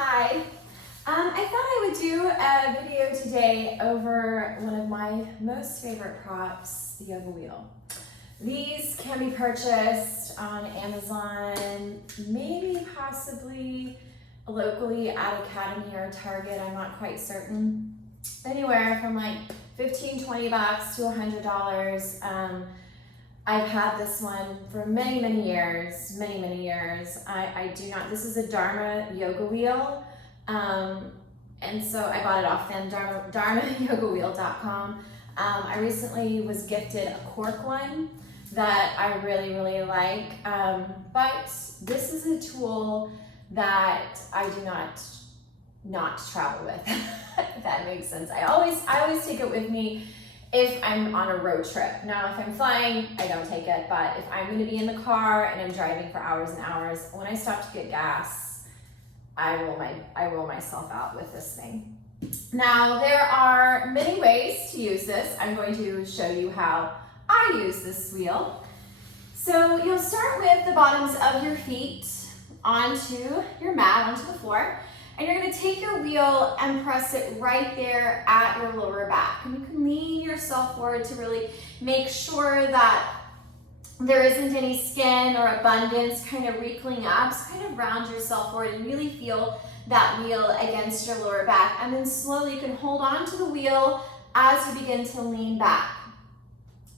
Hi. I thought I would do a video today over one of my most favorite props, the yoga wheel. These can be purchased on Amazon, maybe possibly locally at Academy or Target, I'm not quite certain. Anywhere from like 15, 20 bucks to $100. I've had this one for many years, many years. I do not, this is a Dharma yoga wheel. And so I bought it off them, dharmayogawheel.com. I recently was gifted a cork one that I really like. But this is a tool that I do not travel with, if that makes sense. I always take it with me if I'm on a road trip. Now, if I'm flying, I don't take it, but if I'm gonna be in the car and I'm driving for hours and hours, when I stop to get gas, I roll myself out with this thing. Now, there are many ways to use this. I'm going to show you how I use this wheel. So you'll start with the bottoms of your feet onto your mat, onto the floor. And you're gonna take your wheel and press it right there at your lower back. And you can lean yourself forward to really make sure that there isn't any skin or abundance kind of wrinkling up. So kind of round yourself forward and really feel that wheel against your lower back. And then slowly you can hold on to the wheel as you begin to lean back.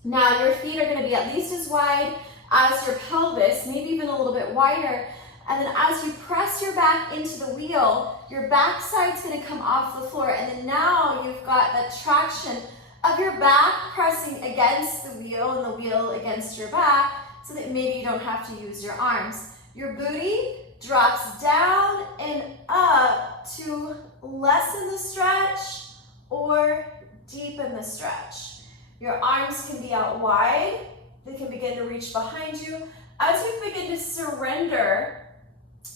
Now your feet are gonna be at least as wide as your pelvis, maybe even a little bit wider. And then as you press your back into the wheel, your backside's gonna come off the floor. And then now you've got that traction of your back pressing against the wheel and the wheel against your back so that maybe you don't have to use your arms. Your booty drops down and up to lessen the stretch or deepen the stretch. Your arms can be out wide. They can begin to reach behind you. As you begin to surrender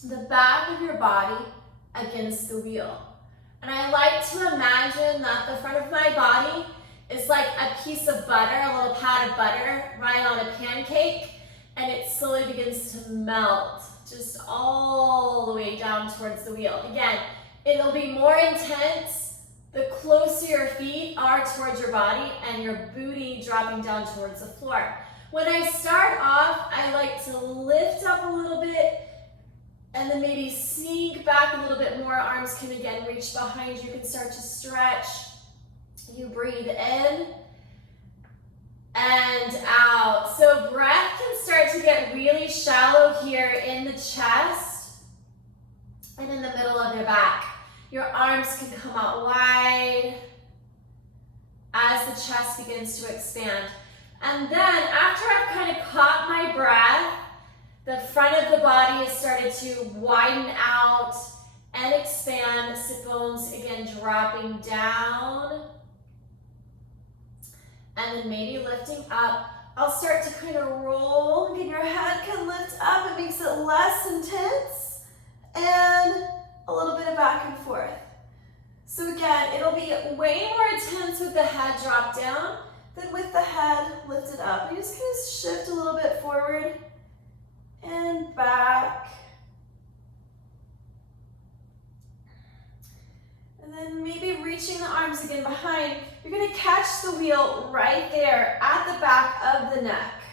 the back of your body against the wheel. And I like to imagine that the front of my body is like a piece of butter, a little pat of butter right on a pancake, and it slowly begins to melt just all the way down towards the wheel. Again, it'll be more intense the closer your feet are towards your body and your booty dropping down towards the floor. When I start off, I like to lift up a little bit and then maybe sink back a little bit more. Arms can again reach behind you. You can start to stretch. You breathe in and out. So breath can start to get really shallow here in the chest and in the middle of your back. Your arms can come out wide as the chest begins to expand. And then after I've kind of caught my breath, the front of the body has started to widen out and expand. Sit bones again dropping down. And then maybe lifting up. I'll start to kind of roll. Again, your head can lift up. It makes it less intense. And a little bit of back and forth. So again, it'll be way more intense with the head drop down than with the head lifted up. You just kind of shift a little bit forward and back. And then maybe reaching the arms again behind. You're gonna catch the wheel right there at the back of the neck.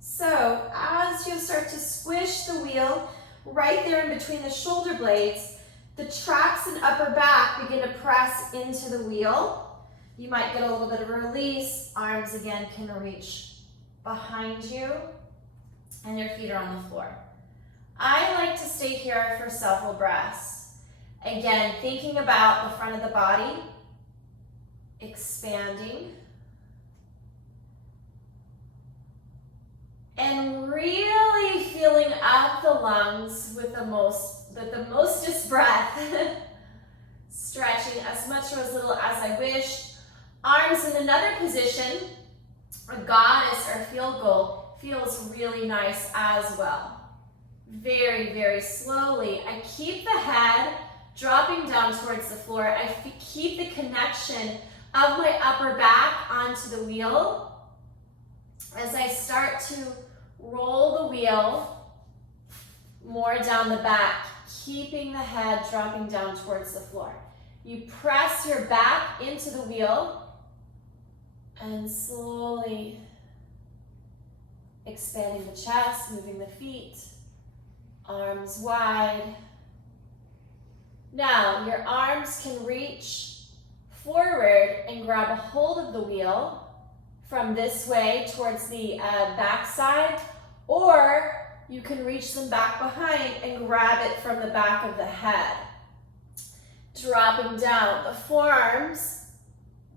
So as you start to squish the wheel right there in between the shoulder blades, the traps and upper back begin to press into the wheel. You might get a little bit of a release. Arms again can reach behind you and your feet are on the floor. I like to stay here for several breaths. Again, thinking about the front of the body, expanding, and really filling up the lungs with the mostest breath, stretching as much or as little as I wish. Arms in another position, a goddess or field goal, feels really nice as well. Very slowly, I keep the head dropping down towards the floor. I keep the connection of my upper back onto the wheel. As I start to roll the wheel more down the back, keeping the head dropping down towards the floor. You press your back into the wheel and slowly expanding the chest, moving the feet, arms wide. Now, your arms can reach forward and grab a hold of the wheel from this way towards the back side, or you can reach them back behind and grab it from the back of the head. Dropping down the forearms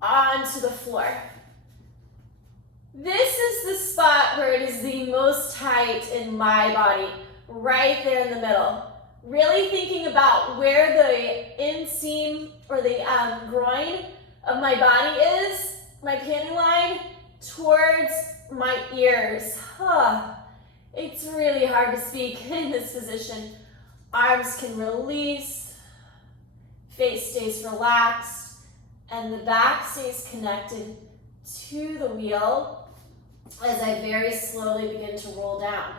onto the floor. This is the spot where it is the most tight in my body, right there in the middle. Really thinking about where the inseam or the groin of my body is, my panty line, towards my ears. It's really hard to speak in this position. Arms can release, face stays relaxed, and the back stays connected to the wheel as I very slowly begin to roll down.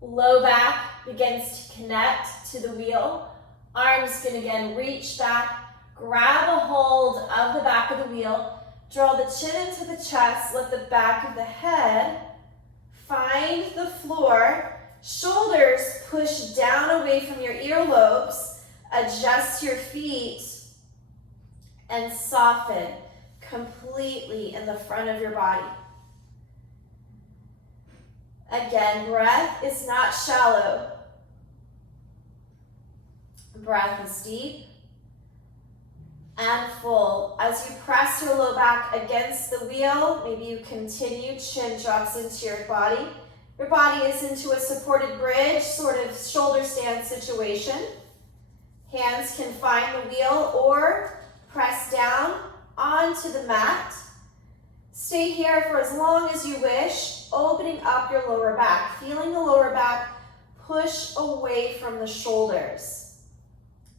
Low back begins to connect to the wheel. Arms can again reach back, grab a hold of the back of the wheel, draw the chin into the chest, let the back of the head find the floor, shoulders push down away from your earlobes, adjust your feet, and soften completely in the front of your body. Again, breath is not shallow. Breath is deep and full. As you press your low back against the wheel, maybe you continue, chin drops into your body. Your body is into a supported bridge, sort of shoulder stand situation. Hands can find the wheel or press down onto the mat. Stay here for as long as you wish, opening up your lower back, feeling the lower back push away from the shoulders.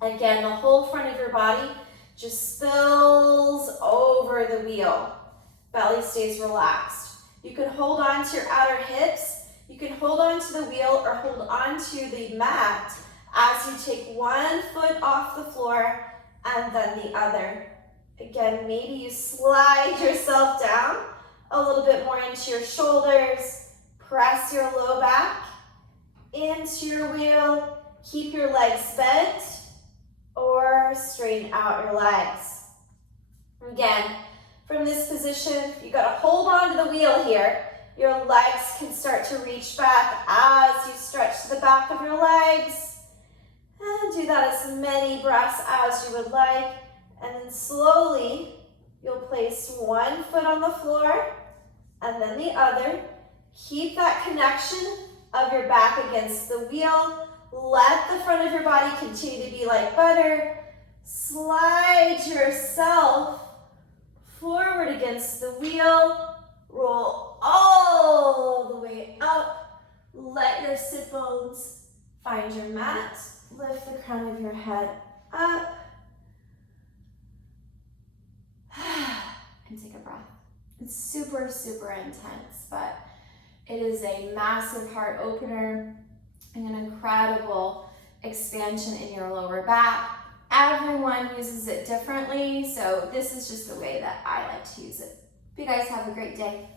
Again, the whole front of your body just spills over the wheel. Belly stays relaxed. You can hold on to your outer hips. You can hold on to the wheel or hold on to the mat as you take one foot off the floor and then the other. Again, maybe you slide yourself down a little bit more into your shoulders. Press your low back into your wheel. Keep your legs bent or straighten out your legs. Again, from this position, you got to hold on to the wheel here. Your legs can start to reach back as you stretch the back of your legs. And do that as many breaths as you would like. And then slowly, you'll place one foot on the floor and then the other. Keep that connection of your back against the wheel. Let the front of your body continue to be like butter. Slide yourself forward against the wheel. Roll all the way up. Let your sit bones find your mat. Lift the crown of your head up. And take a breath. It's super, super intense, but it is a massive heart opener and an incredible expansion in your lower back. Everyone uses it differently, so this is just the way that I like to use it. You guys have a great day.